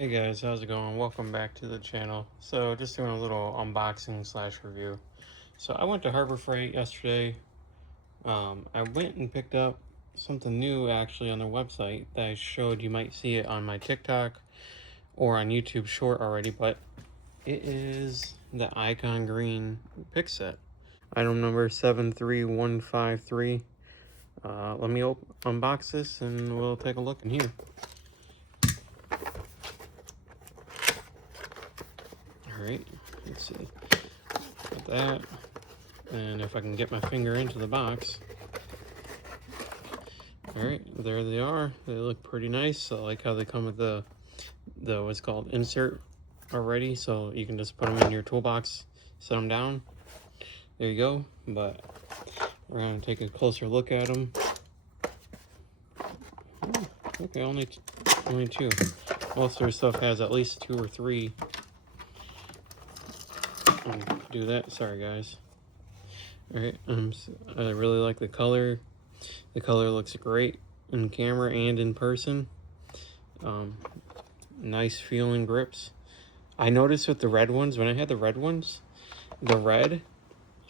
Hey guys, how's it going? Welcome back to the channel. So just doing a little unboxing slash review. So I went to Harborfreight yesterday. I went and picked up something new actually on their website that I showed. You might see it on my TikTok or on YouTube short already, but it is the Icon Green pick set. Item number 73153. Let me unbox this and we'll take a look in here. Alright, let's see. Got that. And if I can get my finger into the box. Alright, there they are. They look pretty nice. I like how they come with the what's called insert already, so you can just put them in your toolbox, set them down. There you go. But we're going to take a closer look at them. Okay, only two. Most of their stuff has at least 2 or 3. Do that. Sorry, guys. Alright, I really like the color. The color looks great in camera and in person. Nice feeling grips. I noticed with the red ones, when I had the red ones, the red,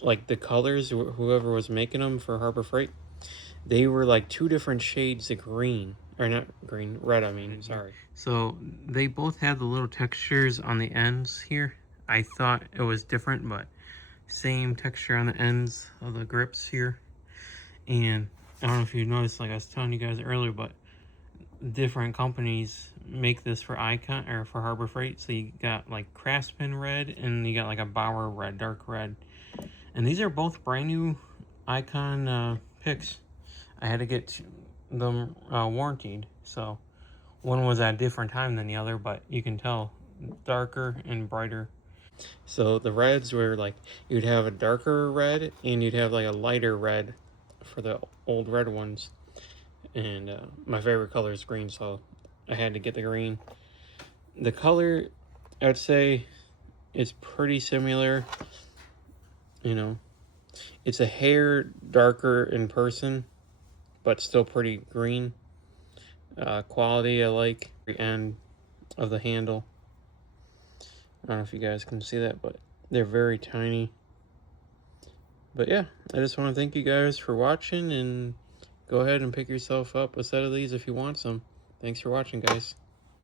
like the colors, whoever was making them for Harborfreight, they were like 2 different shades of green. Or not green, red I mean, sorry. So they both had the little textures on the ends here. I thought it was different, but same texture on the ends of the grips here. And I don't know if you noticed, like I was telling you guys earlier, but different companies make this for Icon or for Harborfreight. So you got like Craftsman red and you got like a Bauer red, dark red. And these are both brand new Icon picks. I had to get them warranted, so one was at a different time than the other, but you can tell darker and brighter. So the reds were like, you'd have a darker red and you'd have like a lighter red for the old red ones. And my favorite color is green, so I had to get the green. The color, I'd say, is pretty similar. You know, it's a hair darker in person, but still pretty green. Quality I like. The end of the handle. I don't know if you guys can see that, but they're very tiny. But yeah, I just want to thank you guys for watching, and go ahead and pick yourself up a set of these if you want some. Thanks for watching, guys.